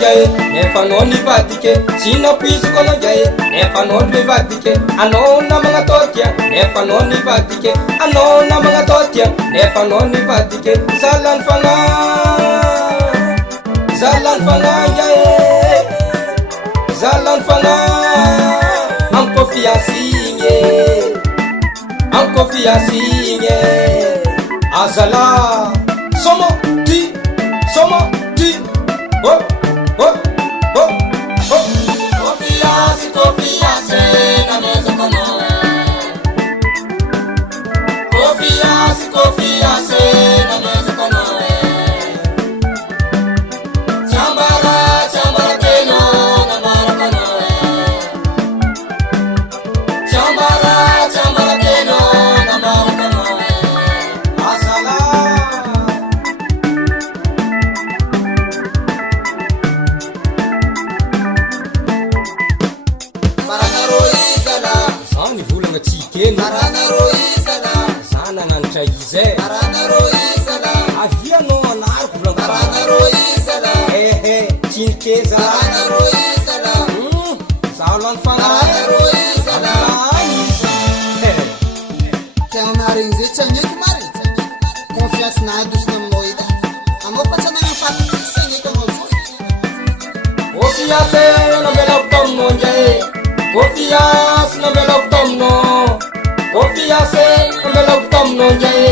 jae nefa anao nivadika sinapoiziko anao jae nefa anao nivadika anao namagna totia nefa anao nivadika anao namagna totia nefa anao nivadika zalany fagna jae zalany fagna am confiance azala somo ti oh confiance na meza kono confiance na meza kono chambara teno na mara kono chambara teno na mara kono azala maranaroizala zany volagna tsikeny maranaroizala zana nanitra izy maranaroizala avianao anariko volagna maranaroizala tinikeza maranaroizala zalany fanararoizala Marine zay tsy agneko mariny confiance na adosina aminao edy anao fa tsy anagna fatisy agneko anao zao confiance nambelako taminao njae confiance nambelako taminao confiance nambelako taminao njae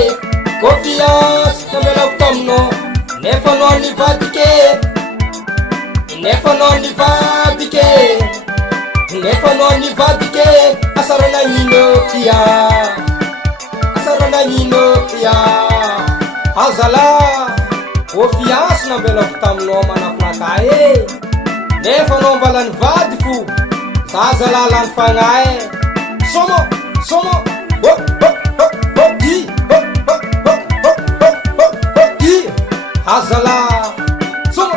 confiance nambelako taminao nefa anao nivadike nefa anao nivadike asarana ino tia azala confiance nambelako taminao manafinaka nefa anao mbala nivady fo za zalalany fagna somo di azala somo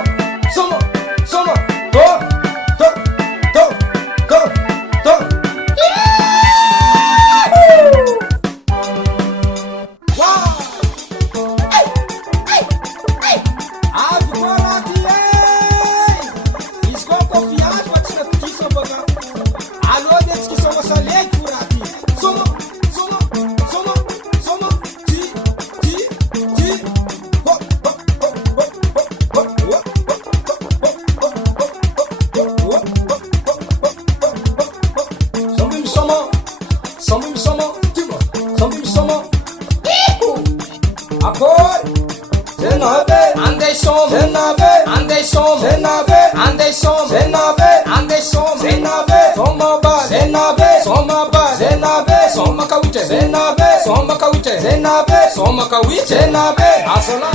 Soma kawiche, asala